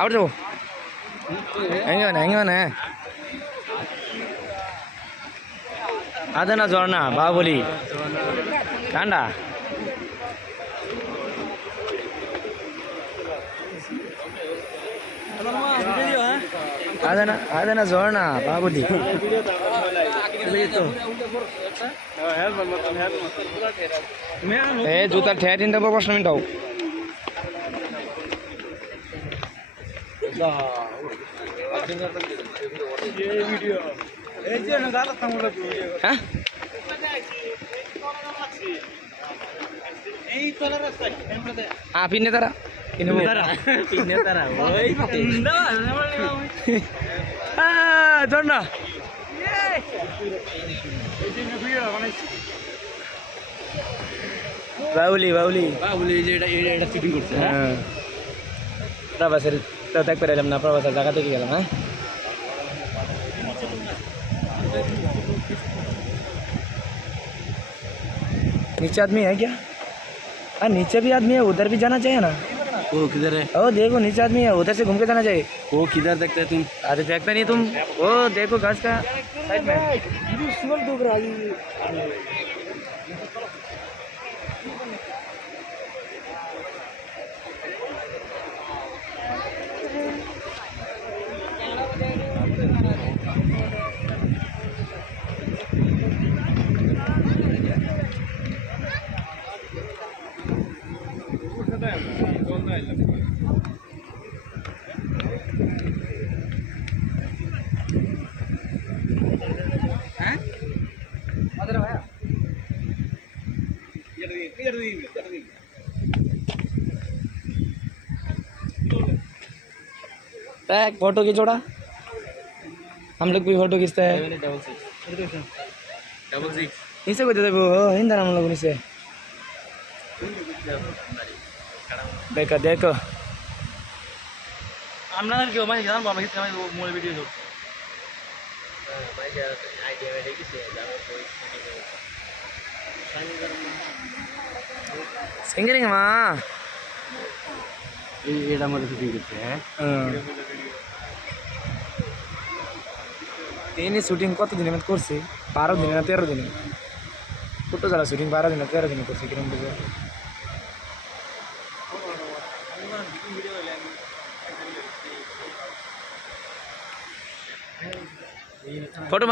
അവിടെ പോ എങ്ങനെ అదేనా చూడనా బాహుబలి కాండా అదేనా చూడనా బాహుబలి ఏ জুতা ঠেয়া তিনটা প্রশ্ন মিটাও হ্যাঁ പിന്നെ തരാ പിന്നെ തരാ చూడ বাউলি বাউলি বাউলি এটা শুটিং করছে প্রবাসের তো দেখ পেলাম না প্রবাসের জায়গা থেকে গেলাম হ্যাঁ नीचे आदमी है क्या? हाँ नीचे भी आदमी है उधर भी जाना चाहिए ना वो किधर है ओ देखो नीचे आदमी है उधर से घूम के जाना चाहिए वो किधर देखते है तुम अरे देखते नहीं तुम वो देखो घास का साइड में फोटो खींचोड़ा हम लोग भी फोटो खींचते हैं इसे को देखो हिंदा हम लोग इसे देखो देखो আমরা কি ভাই জান বাবা কি আমি মোবাইল ভিডিও করব ভাই আইডিয়া বেড়ে গেছে যাবো কই সিঙ্গারিং মা এটা মধ্যে শুটিং করছে হ্যাঁ এই শুটিং কত দিনের মধ্যে করছে 12 দিন না 13 দিন কত জ্বালা শুটিং 12 দিন না 13 দিন করছে কিরম বুঝে फोटो